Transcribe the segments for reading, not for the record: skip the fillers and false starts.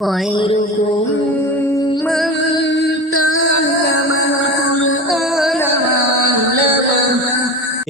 خيركم من تعلم القرآن وعلمه।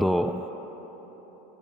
2,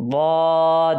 ضاد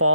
طا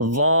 ظا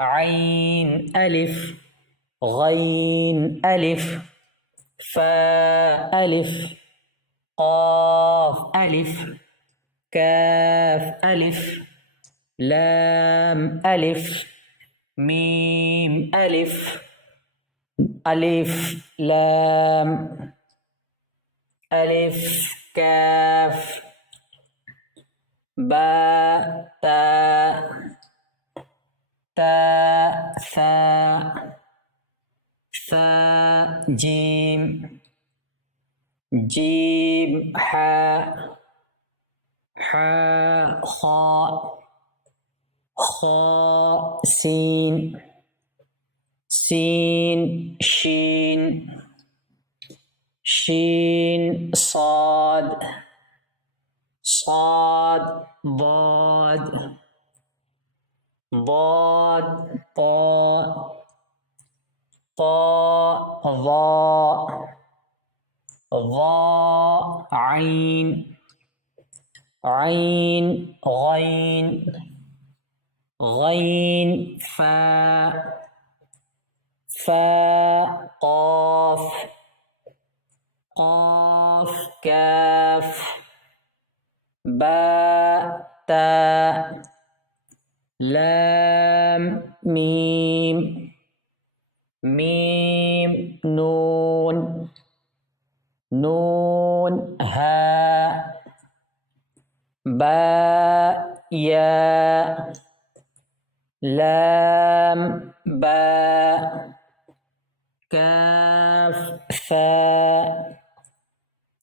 عين ألف، غين ألف، فاء ألف، قاف ألف، كاف ألف، لام ألف، ميم ألف، ألف لام، ألف كاف، باء تاء، تاء ثاء، ثاء جيم، جيم حاء، حاء خاء، خاء سين، سين شين، شين صاد، صاد ضاد، ضاد طاء، طاء ظاء، ظاء عين، عين غين، غين فاء، فاء قاف، قاف كاف، باء تاء، لام ميم، ميم نون، نون هاء، باء ياء، لام باء، كاف ثاء،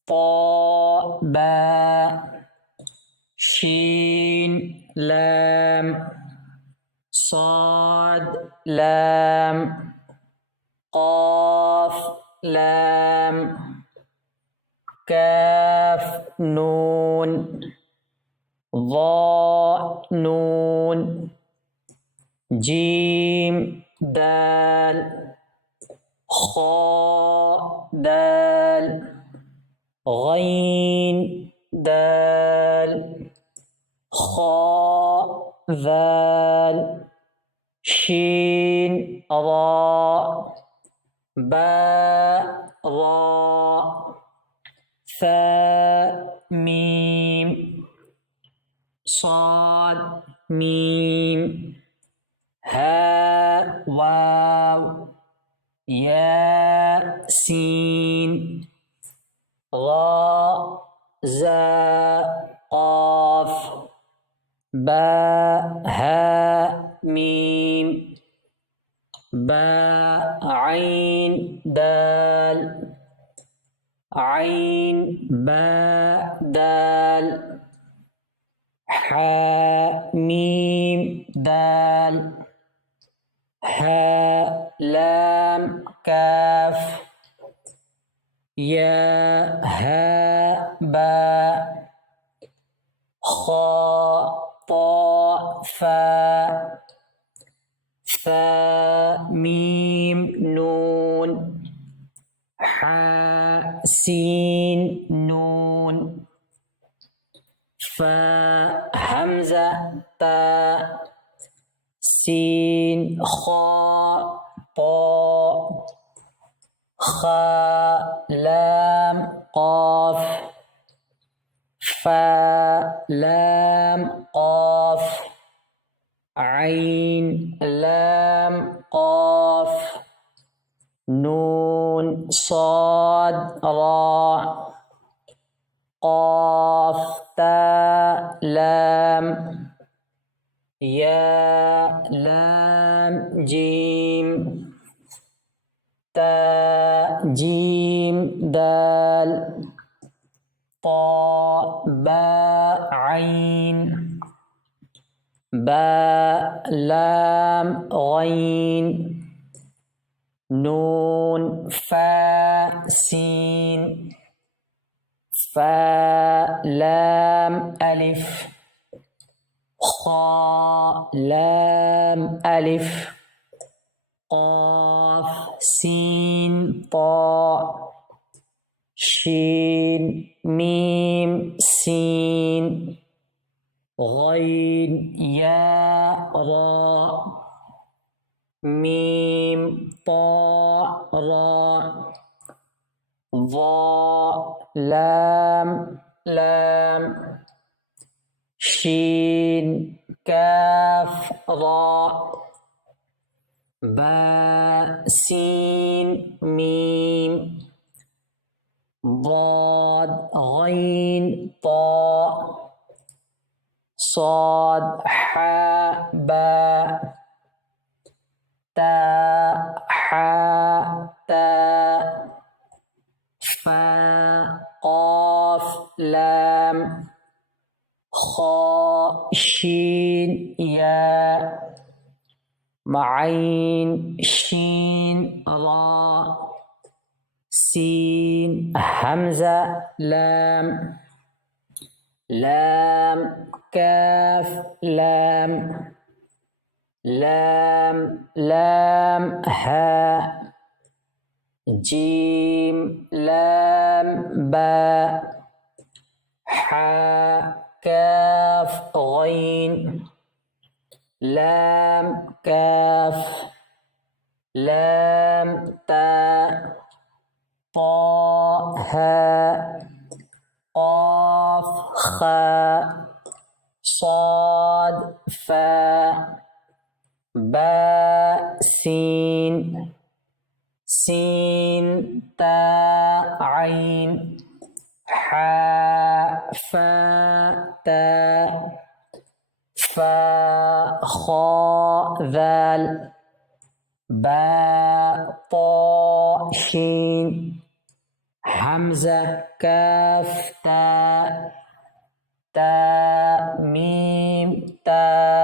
طاء باء، شين لام، صاد لام، قاف لام، كاف نون، ضاء نون، جيم دال، خاء دال، غين دال، خاء ذال، شين ضاء، باء ضاء، ثاء ميم، صاد ميم، هاء واو، ياء سين، غاء زاء قاف، باء هاء ميم، باء عين دال، عين باء دال حاء ميم دال هاء لام كاف يا هاء باء خاء طاء فاء ثاء ميم نون حاء سين نون فاء همزة تاء سين خاء طاء خاء لام قاف فاء لام قاف عين لام قاف نون صاد راء قاف تاء لام يا لام جيم تاء جيم دال طاء باء عين باء لام غين نون فاء سين فاء لام ألف خاء لام ألف قاف سين طاء شين ميم سين غين يا راء ميم طاء راء ظاء لام لام شين كاف راء باء سين ميم ضاد غين طاء صاد حاء باء تاء حاء تاء فاء قاف لام خاء شين ياء معين شين راء سين همزة لام لام كاف لام لام لام هاء جيم لام باء حاء كاف غين لام كاف لام تاء طاء هاء قاف خاء صاد فاء باء سين سين تاء عين حاء فاء تاء فاء خاء ذال باء طاء شين همزة كاف تاء تاء ميم تاء